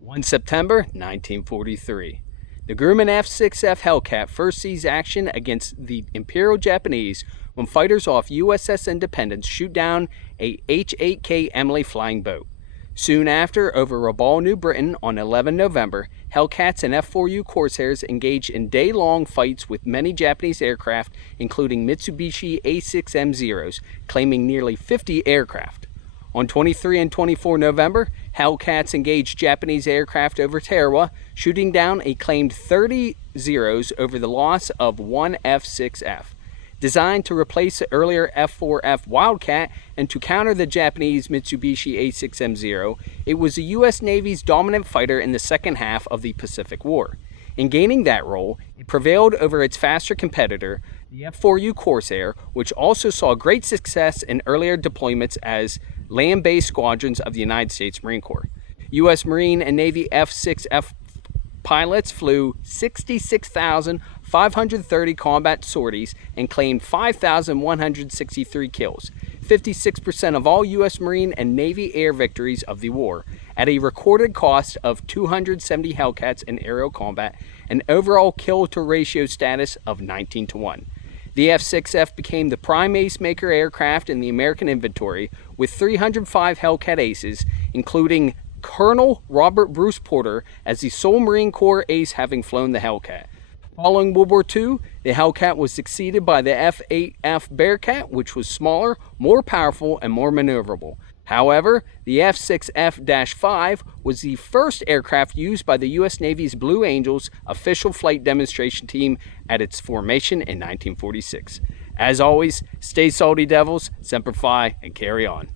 1 September 1943. The Grumman F6F Hellcat first sees action against the Imperial Japanese when fighters off USS Independence shoot down a H8K Emily flying boat. Soon after, over Rabaul, New Britain, on 11 November, Hellcats and F4U Corsairs engaged in day-long fights with many Japanese aircraft, including Mitsubishi A6M Zeros, claiming nearly 50 aircraft. On 23 and 24 November, Hellcats engaged Japanese aircraft over Tarawa, shooting down a claimed 30 Zeros over the loss of one F6F. Designed to replace the earlier F4F Wildcat and to counter the Japanese Mitsubishi A6M Zero, it was the U.S. Navy's dominant fighter in the second half of the Pacific War. In gaining that role, it prevailed over its faster competitor, the F4U Corsair, which also saw great success in earlier deployments as land-based squadrons of the United States Marine Corps. U.S. Marine and Navy F6F pilots flew 66,530 combat sorties and claimed 5,163 kills, 56% of all U.S. Marine and Navy air victories of the war, at a recorded cost of 270 Hellcats in aerial combat, an overall kill-to-ratio status of 19-1. The F6F became the prime ace-maker aircraft in the American inventory, with 305 Hellcat aces, including Colonel Robert Bruce Porter as the sole Marine Corps ace having flown the Hellcat. Following World War II, the Hellcat was succeeded by the F8F Bearcat, which was smaller, more powerful, and more maneuverable. However, the F6F-5 was the first aircraft used by the U.S. Navy's Blue Angels official flight demonstration team at its formation in 1946. As always, stay salty, devils, Semper Fi, and carry on.